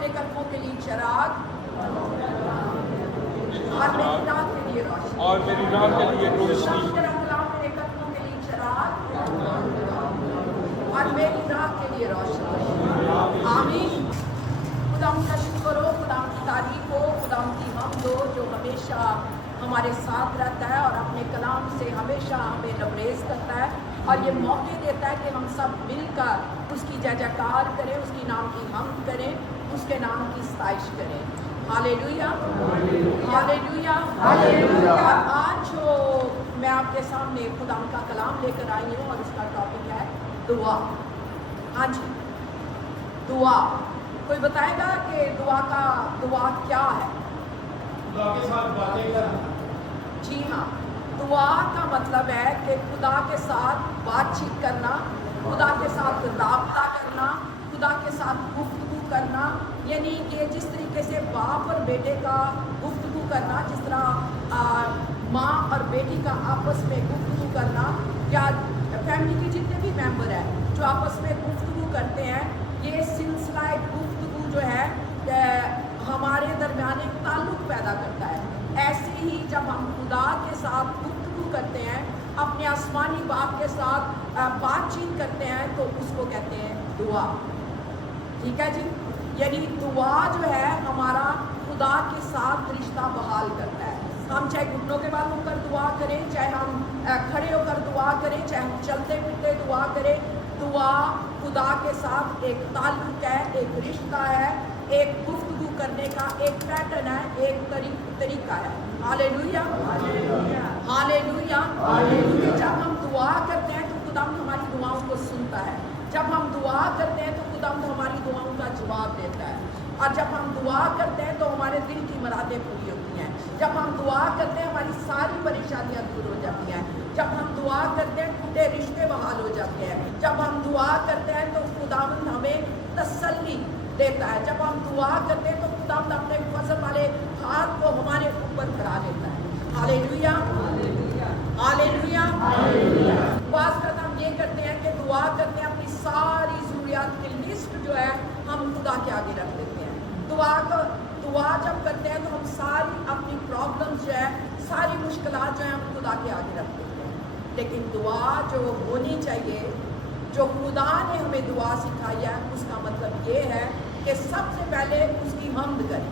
میرے قدموں کے لیے چراغ اور میری راہ کے لیے روشنی. اور میری راہ کے لیے روشنی. تیرا کلام میرے قدموں کے لیے چراغ اور میری راہ کے لیے روشنی. آمین. خدا کا شکر ہو, خدا کی تعریف ہو, خدا کی حمد ہو جو ہمیشہ ہمارے ساتھ رہتا ہے اور اپنے کلام سے ہمیشہ ہمیں لبریز کرتا ہے اور یہ موقع دیتا ہے کہ ہم سب مل کر اس کی جے جیکار کریں, اس کی نام کی حمد کریں, اس کے نام کی ستائش کریں. ہاللیلویا, ہاللیلویا, ہاللیلویا. آج جو میں آپ کے سامنے خدا کا کلام لے کر آئی ہوں اور اس کا ٹاپک ہے دعا. ہاں جی, دعا. کوئی بتائے گا کہ دعا کیا ہے؟ خدا کے ساتھ باتیں کرنا. جی ہاں, دعا کا مطلب ہے کہ خدا کے ساتھ بات چیت کرنا, خدا کے ساتھ رابطہ کرنا, خدا کے ساتھ گفتگو کرنا. یعنی کہ جس طریقے سے باپ اور بیٹے کا گفتگو کرنا, جس طرح ماں اور بیٹی کا آپس میں گفتگو کرنا, یا فیملی کے جتنے بھی ممبر ہیں جو آپس میں گفتگو کرتے ہیں, یہ سلسلہ گفتگو جو ہے ہمارے درمیان ایک تعلق پیدا کرتا ہے. ایسے ہی جب ہم خدا کے ساتھ گفتگو کرتے ہیں, اپنے آسمانی باپ کے ساتھ بات چیت کرتے ہیں, تو اس کو کہتے ہیں دعا. ٹھیک ہے جی. یعنی دعا جو ہے ہمارا خدا کے ساتھ رشتہ بحال کرتا ہے. ہم چاہے گھٹنوں کے بال ہو کر دعا کریں, چاہے ہم کھڑے ہو کر دعا کریں, چاہے ہم چلتے پھرتے دعا کریں, دعا خدا کے ساتھ ایک تعلق ہے, ایک رشتہ ہے, ایک گفتگو کرنے کا ایک پیٹرن ہے, ایک طریقہ ہے. ہاللیلویا, ہاللیلویا, ہاللیلویا. جب ہم دعا کرتے ہیں تو خدا ہماری دعاؤں کو سنتا ہے. جب ہم دعا کرتے ہیں تو خدا ہماری دعاؤں کا جواب دیتا ہے. اور جب ہم دعا کرتے ہیں تو ہمارے دل کی مرادیں پوری ہوتی ہیں. جب ہم دعا کرتے ہیں ہماری ساری پریشانیاں دور ہو جاتی ہیں. جب ہم دعا کرتے ہیں ٹوٹے رشتے بحال ہو جاتے ہیں. جب ہم دعا کرتے ہیں تو خداوند ہمیں تسلی دیتا ہے. جب ہم دعا کرتے ہیں تو خداوند اپنے فضل والے ہاتھ کو ہمارے اوپر بڑھا دیتا ہے. ہاللیلویا, ہاللیلویا. بعض کا ہم یہ کرتے ہیں کہ دعا کرتے ہیں, اپنی ساری ضروریات کی لسٹ جو ہے ہم خدا کے آگے رکھ دیتے ہیں. دعا جب کرتے ہیں تو ہم ساری اپنی پرابلمز جو ہے, ساری مشکلات جو ہیں ہم خدا کے آگے رکھ دیتے ہیں. لیکن دعا جو ہونی چاہیے, جو خدا نے ہمیں دعا سکھائی ہے, اس کا مطلب یہ ہے کہ سب سے پہلے اس کی حمد کریں,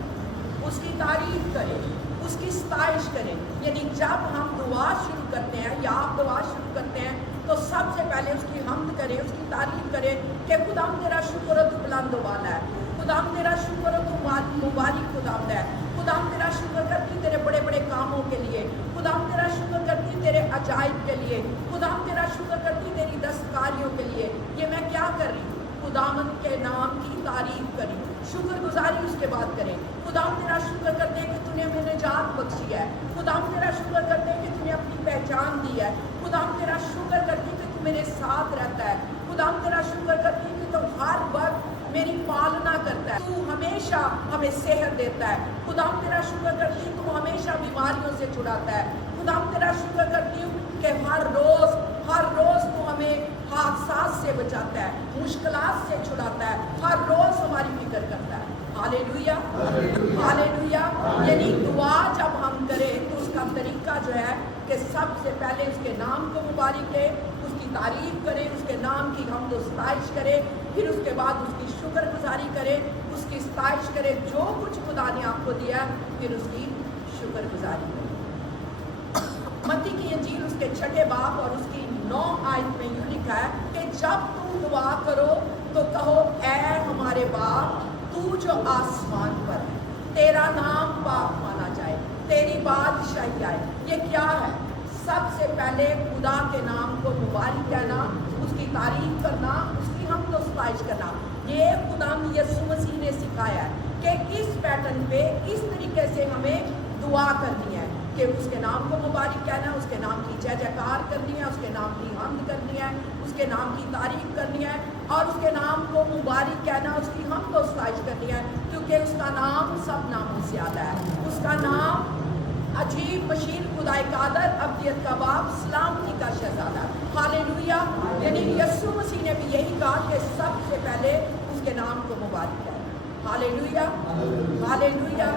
اس کی تعریف کریں, اس کی ستائش کریں. یعنی جب ہم دعا شروع کرتے ہیں یا آپ دعا شروع کرتے ہیں تو سب سے پہلے اس کی حمد کریں, اس کی تعریف کریں کہ خدا تیرا شکر ہے, تو بلند و بالا ہے. خدا تیرا شکر ہے, تو مبارک خدا ہے. خدا تیرا شکر کرتی تیرے بڑے بڑے کاموں کے لیے. خدا تیرا شکر کرتی تیرے عجائب کے لیے. خدا تیرا شکر کرتی تیری دستکاریوں کے لیے. یہ میں کیا کر رہی ہوں؟ خداوند کے نام کی تعریف کری, شکر گزاری اس کے بعد کریں. خدا تیرا شکر کرتے ہیں کہ تو نے ہمیں نجات بخشی ہے. خدا تیرا شکر کرتے ہیں کہ تو نے اپنی پہچان دی ہے. خدا تیرا شکر کرتی ہے کہ تو میرے ساتھ رہتا ہے. خدا تیرا شکر کرتی ہے کہ تو ہر وقت میری پالنا کرتا ہے, تو ہمیشہ ہمیں صحت دیتا ہے. خدا تیرا شکر کرتی ہوں تو ہمیشہ بیماریوں سے چھڑاتا ہے. خدا تیرا شکر کرتی ہوں کہ ہر روز تو ہمیں حادثات سے بچاتا ہے, مشکلات سے چھڑاتا ہے, ہر روز ہماری فکر کرتا ہے. ہاللیلویا, ہاللیلویا. یعنی دعا جب ہم کریں تو اس کا طریقہ جو ہے کہ سب سے پہلے اس کے نام کو مبارک کریں, اس کی تعریف کریں, اس کے نام کی حمد و ستائش کریں, پھر اس کے بعد اس کی شکر گزاری کریں, اس کی ستائش کریں جو کچھ خدا نے آپ کو دیا, پھر اس کی شکر گزاری کریں. متی کی انجیل اس کے 6 باب اور اس کی 9 آیت میں یوں لکھا ہے کہ جب تم دعا کرو تو کہو, اے ہمارے باپ تو جو آسمان پر ہے, تیرا نام پاک مانا جائے, تیری بادشاہی آئے. یہ کیا ہے؟ سب سے پہلے خدا کے نام کو مبارک کہنا, اس کی تعریف کرنا, اس کی حمد و ستائش کرنا. یہ خدا یسوع مسیح نے سکھایا ہے کہ اس پیٹرن پہ اس طریقے سے ہمیں دعا کرنی ہے کہ اس کے نام کو مبارک کہنا ہے, اس کے نام کی جے جیکار کرنی ہے, اس کے نام کی حمد کرنی ہے, اس کے نام کی تعریف کرنی ہے, اور اس کے نام کو مبارک کہنا, اس کی حمد و ستائش کرنی ہے, کیونکہ اس کا نام سب ناموں سے زیادہ ہے. اس کا نام عجیب, مشیر, خدائے قادر, ابدیت کا باپ, سلامتی کا شہزادہ. ہاللیلویا. یعنی یسوع مسیح نے بھی یہی کہا کہ سب سے پہلے اس کے نام کو مبارک کہنا. Hallelujah, hallelujah.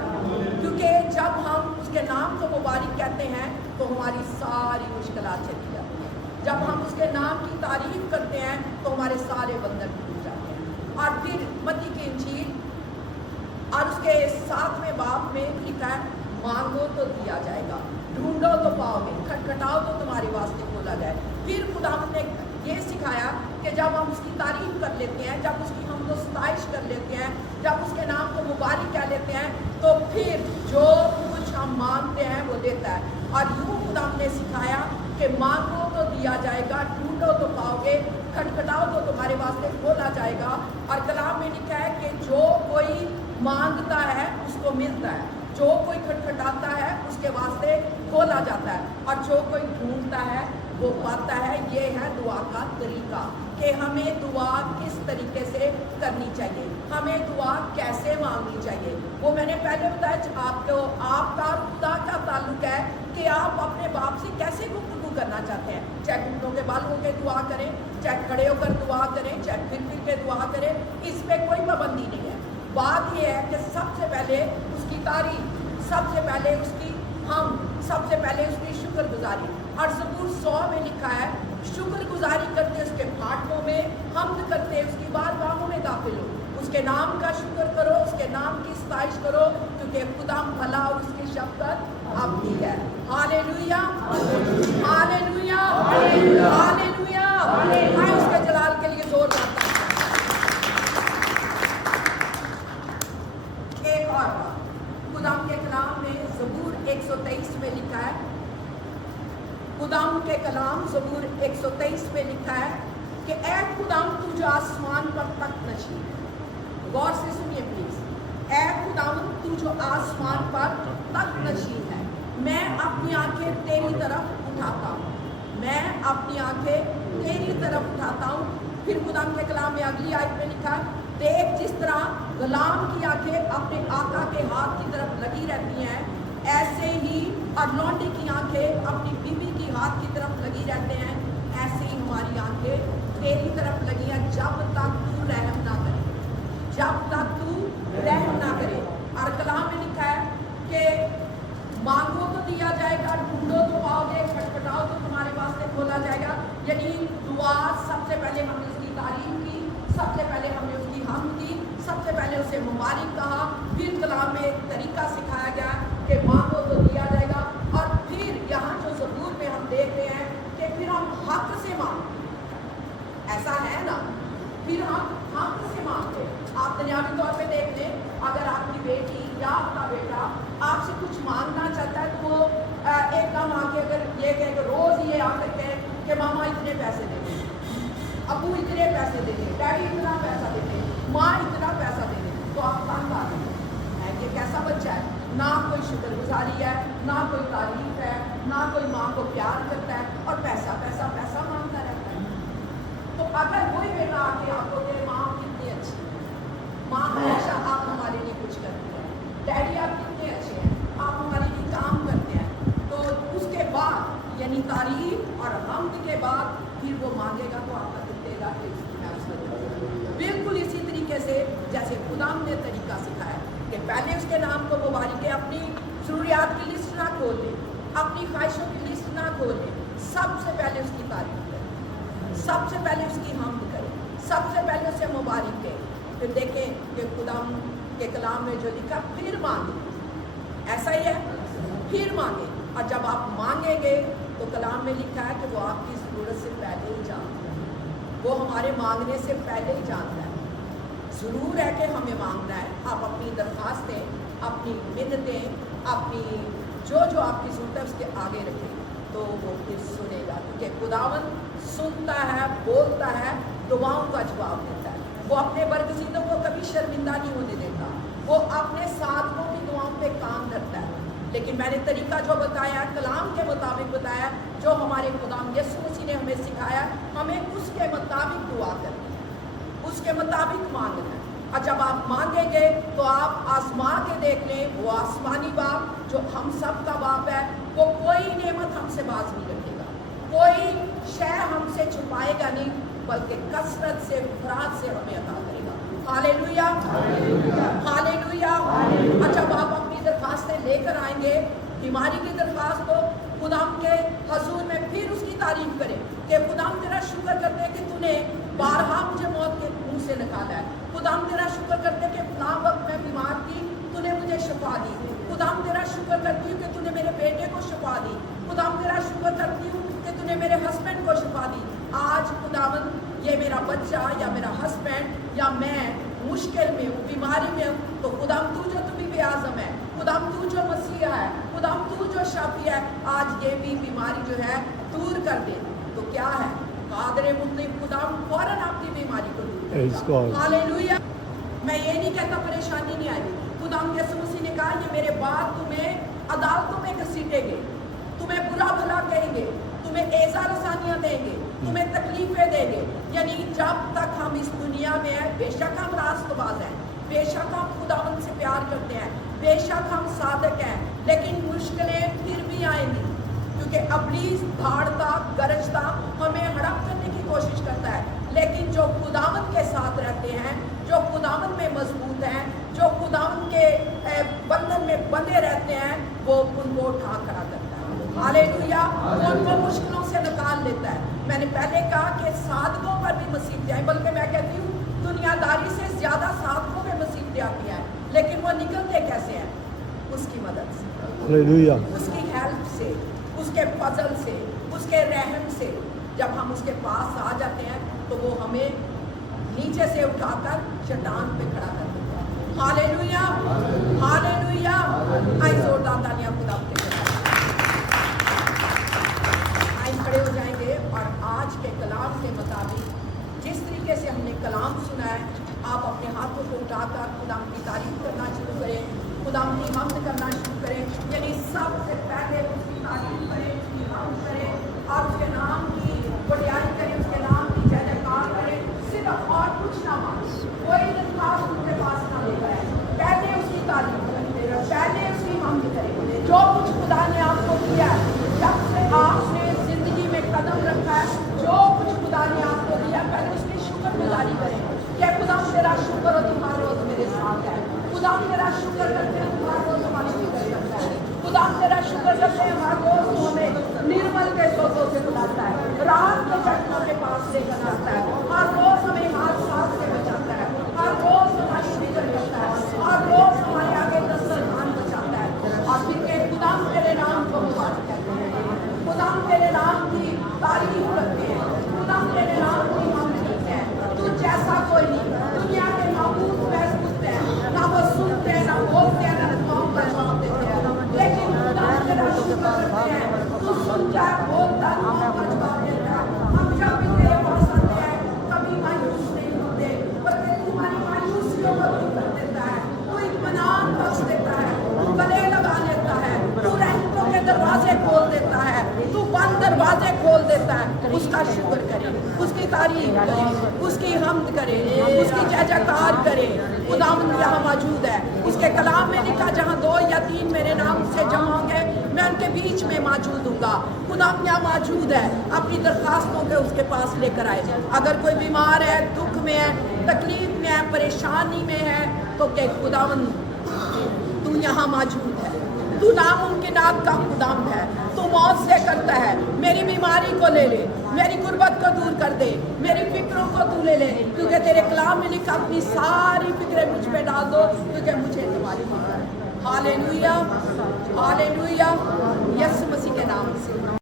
क्योंकि जब हम उसके नाम को मुबारक कहते हैं तो हमारी सारी मुश्किलात चली जाती हैं। जब हम उसके नाम की तारीफ करते हैं तो हमारे सारे बंधन टूट जाते हैं। और फिर मत्ती की इंजील और उसके 7वें बाब में लिखा है, मांगो तो दिया जाएगा, ढूंढो तो पाओगे, खटखटाओ तो तुम्हारे वास्ते खोला जाए। फिर खुदावंद ने ये सिखाया कि जब हम उसकी तारीफ कर लेते हैं, जब उसकी हम तो सताइश कर लेते हैं, जब उसके नाम को मुबारक कह लेते हैं, तो फिर जो कुछ हम मांगते हैं वो देता है। और यूँ खुदावंद ने सिखाया कि मांगो तो दिया जाएगा, ढूंढो तो पाओगे, खटखटाओ तो तुम्हारे वास्ते खोला जाएगा। और कलाम में लिखा है कि जो कोई मांगता है उसको मिलता है, जो कोई खटखटाता है उसके वास्ते खोला जाता है, और जो कोई ढूंढता है वो पाता है। ये है दुआ का तरीका कि हमें दुआ किस तरीके से करनी चाहिए, हमें दुआ कैसे मांगनी चाहिए। वो मैंने पहले बताया आपको, आपका खुदा का ताल्लुक है कि आप अपने बाप से कैसे गुफ्तगू करना चाहते हैं। चाहे घुटनों के बल होकर दुआ करें, चाहे खड़े होकर दुआ करें, चाहे फिर के दुआ करें, इस पर कोई पाबंदी नहीं है। बात यह है कि सबसे पहले उसकी तारीफ, सबसे पहले उसकी हम, सबसे पहले उसकी शुक्रगुजारी। और ज़बूर 100 में लिखा है, शुक्रगुजारी करते उसके फाटकों में, हम्द करते उसकी बारगाहों में दाखिल हो, उसके नाम का शुक्र करो, उसके नाम की सताइश करो, क्योंकि खुदा भला और उसकी शफ़क़त अबदी है। Hallelujah, hallelujah, hallelujah. मैं उसके जलाल के लिए जोर देता हूं। एक और बात, खुदाम के कलाम में ज़बूर 123 में लिखा है, खुदाम के कलाम ज़बूर 123 में लिखा है कि ऐ खुदाम तू जो आसमान पर तख्त नशीं है। गौर से सुनिए प्लीज, ऐ खुदाम तू जो आसमान पर तख्त नशीं है, मैं अपनी आंखें तेरी तरफ उठाता हूँ, मैं अपनी आंखें तेरी तरफ उठाता हूँ। फिर खुदाम के कलाम में अगली आयत में लिखा, देख जिस तरह गुलाम की आंखें अपने आका के हाथ की तरफ लगी रहती हैं, ऐसे ही और लौंडे की आंखें अपनी बीवी की हाथ की तरफ लगी रहते हैं, ऐसे ही हमारी आंखें तेरी तरफ लगी हैं, जब तक तू रहम ना करे, जब तक तू रहम ना करे। और कलाम में लिखा है कि मांगो तो दिया जाएगा, ढूंढो तो पाओगे, खटखटाओ तो तुम्हारे वास्ते खोला जाएगा। यानी दुआ, सबसे पहले हमने उसकी तारीफ की, सबसे पहले हमने उसकी हमद की, सबसे पहले उसे मुबारक कहा। फिर कलाम में एक तरीका सिखाया गया कि मांगो तो दिया जाएगा। और फिर यहाँ जो ज़बूर में हम देख रहे हैं कि फिर हम हक से मांगते, ऐसा है ना, फिर हम हक से मांगते। आप दुनियावी तौर पे देख लें, अगर आपकी बेटी या आपका बेटा आपसे कुछ मांगना चाहता है तो वो एकदम आके अगर ये कहे कि रोज़ ये आकर कहे कि मामा इतने पैसे दे दें, अबू इतने पैसे दे दें, डैडी इतना पैसा दे दें, माँ इतना पैसा दे दें, तो आप तंग आ गए हैं। ये कैसा बच्चा है, ना कोई शुक्रगुजारी है, ना कोई तारीफ है, ना कोई माँ को प्यार करता है, और पैसा पैसा पैसा मांगता रहता है। तो अगर वही बेटा आके आपको कहे माँ कितनी अच्छी है, माँ हमेशा आप हमारे लिए कुछ करती है, डैडी आप कितने अच्छे हैं, आप हमारे लिए काम करते हैं, तो उसके बाद यानी तारीफ और हमद के बाद फिर वो मांगेगा तो आपका दिल देगा कि उसकी मैं बिल्कुल इसी तरीके से जैसे खुदाम ने तरीका सिखाया कि पहले उसके नाम को मुबारक, अपनी ज़रूरियात की लिस्ट ना खोल ले, अपनी ख्वाहिशों की लिस्ट ना खोल ले, सबसे पहले उसकी तारीफ करें, सबसे पहले उसकी हमद करें, सबसे पहले उसे मुबारक करें। फिर देखें कि खुदाम के कलाम में जो लिखा, फिर मांगे, ऐसा ही है, फिर मांगे। और जब आप मांगेंगे तो कलाम में लिखा है कि वो आपकी ज़रूरत से पहले ही जानता है, वो हमारे मांगने से पहले ही जानता है। ज़रूर है कि हमें मांगना है, आप अपनी दरख्वास्तें, अपनी मिन्नतें, अपनी जो जो आपकी ज़रूरत है उसके आगे रखें, तो वो फिर सुनेगा, क्योंकि खुदावंद सुनता है, बोलता है, दुआओं का जवाब देता है। वो अपने बरगज़ीदों को कभी शर्मिंदा नहीं होने देता, वो अपने साधकों की दुआओं पे काम करता है। लेकिन मैंने तरीका जो बताया, कलाम के मुताबिक बताया, जो हमारे खुदाम यीशु मसीह ने हमें सिखाया, हमें उसके मुताबिक दुआ करनी है, उसके मुताबिक मांगना है। और जब आप मांगेंगे तो आप आसमां के देख लें, वो आसमानी बाप जो हम सब का बाप है, वो कोई नेमत हमसे बाज नहीं रखेगा, कोई शय हमसे छुपाएगा नहीं, बल्कि कसरत से, फराज से हमें अता करेगा। Hallelujah, hallelujah. जब आप अपनी दरखास्तें लेकर आएंगे, बीमारी की दरखास्त हो, खुदाम के हजूर में फिर उसकी तारीफ करें कि खुदाम तेरा शुक्र करते हैं कि तूने बारहा मुझे मौत के मुंह से निकाला है। खुदाम तेरा शुक्र करते हैं कि फलां वक्त मैं बीमार थी, तूने मुझे शिफा दी। खुदाम तेरा शुक्र करती हूँ कि तूने मेरे बेटे को शिफा दी। खुदाम तेरा शुक्र करती हूँ कि तूने मेरे हस्बैंड को शिफा दी। आज खुदावन ये मेरा बच्चा या मेरा हस्बैंड या मैं मुश्किल में हूँ, बीमारी में हूँ, तो खुदाम तू जो तुम्हें भी आज़म है, खुदाम तू जो मसीहा है, खुदाम तू जो शाफी है, आज ये भी बीमारी जो है दूर कर दे। तो क्या है, कादरे मुत्तक़ खुदाम फौरन आपकी बीमारी को दूर करेगा। हालेलुया। मैं ये नहीं कहता परेशानी नहीं आएगी। खुदाम यीशु मसीह ने कहा ये मेरे बाद तुम्हें अदालतों में घसीटेंगे, तुम्हें बुरा भला कहेंगे, तुम्हें ऐसा रसानियाँ देंगे, तुम्हें तकलीफें देंगे। यानी जब तक हम इस दुनिया में हैं, बेशक हम रास्तबाज हैं, बेशक हम खुदावन से प्यार करते हैं, बेशक हम साधक हैं, लेकिन मुश्किलें फिर भी आएंगी, क्योंकि इब्लीस भाड़ता गरजता हमें हड़प करने की कोशिश करता है। लेकिन जो खुदावन के साथ रहते हैं, जो खुदावन में मजबूत हैं, जो खुदावन के बंधन में बंधे रहते हैं, वो उनको उठा खड़ा करता है। हालेलुया। वो उनको मुश्किलों से निकाल लेता है। मैंने पहले कहा कि साधकों पर भी मुसीबतें आई, बल्कि मैं कहती हूँ दुनियादारी से ज्यादा साधकों में मुसीबतें आती हैं, लेकिन वो निकलते कैसे हैं? उसकी मदद से, हालेलुया, उसकी हेल्प से, उसके फजल से, उसके रहम से। जब हम उसके पास आ जाते हैं तो वो हमें नीचे से उठाकर चट्टान पे खड़ा कर देता है। Hallelujah, hallelujah. आई जोरदार तालियां खुदा के लिए। आई खड़े हो जाएंगे और आज के कलाम के मुताबिक जिस तरीके से हमने कलाम सुना है, आप अपने हाथों को उठाकर खुदाम की तारीफ करना शुरू करें, खुदाम की हम्द करना शुरू करें। यानी सबसे पहले उसकी तारीफ करें, उसकी हम्द करें और उसके नाम की बड़ाई करें, उसके नाम की जय जयकार करें। सिर्फ और कुछ ना मांगे, कोई दरख्वास्त उनके पास ना ले गए, पहले उसकी तारीफ करें, पहले उसकी हम्द करें। जो कुछ खुदा ने आपको किया है, जब से आपने जिंदगी में कदम रखा है, जो कुछ खुदा ने आपको दिया, पहले उसकी शुक्रगुजारी करें कि खुदा तेरा शुक्र हो, तुम्हारा रोज मेरे साथ है। खुदा तेरा शुक्र करते हैं, तुम्हारा रोज हमारी फिक्र करता है। खुदा तेरा शुक्र करते हैं, हमारा रोज हमें निर्मल के सोतों से बुलाता है, रात के चट्टों के पास लेकर आता है, हर रोज हमें हादसात से बचाता है, हर रोज हमारी फिक्र करता है, हर रोज हमारे आगे दस्तरखान बचाता है। और फिर के खुदा तेरे नाम को मुबारक करते हैं, खुदा तेरे नाम की तारीफ करते हैं, खुदा तेरे नाम की हम करते हैं। तू जैसा कोई नहीं, दुनिया के महबूब महसूस है, ना वो सुनते हैं, ना बोलते हैं, ना दुआओं का जवाब देते हैं, लेकिन खुदा तेरा शुक्र करते हैं, तू सुनता है, बोलता है, दुआओं का जवाब देता है। हम जब भी तेरे पास आते हैं कभी मायूस नहीं होते, बल्कि तू हमारी मायूसियों को दूर कर देता है, तू इत्मीनान बख्श देता है, तू गले लगा लेता है, तू रहमतों के दरवाजे खोल देता है, तू बंद दरवाजे खोल देता है। उसका शुक्र करें, उसकी तारीफ करें, उसकी हम्द करें, उसकी जय जयकार करें। खुदावंद यहाँ मौजूद है। उसके कलाम में लिखा, जहाँ 2 या 3 मेरे नाम से जमा होंगे, मैं उनके बीच में मौजूद हूँगा। खुदावंद यहाँ मौजूद है, अपनी दरखास्तों के उसके पास लेकर आए। अगर कोई बीमार है, दुख में है, तकलीफ में है, परेशानी में है, तो क्या खुदावंद तू यहाँ मौजूद है। तू नामुमकिनात का खुदावंद है, तू मौत से करता है। मेरी बीमारी को ले ले, मेरी गुर्बत को दूर कर दे, मेरी फिक्रों को तू ले ले, क्योंकि तेरे कलाम में लिखा, अपनी सारी फिक्रें मुझ पे डाल दो, क्योंकि मुझे तुम्हारी फिक्र है। Hallelujah, hallelujah. यीशु मसीह के नाम से।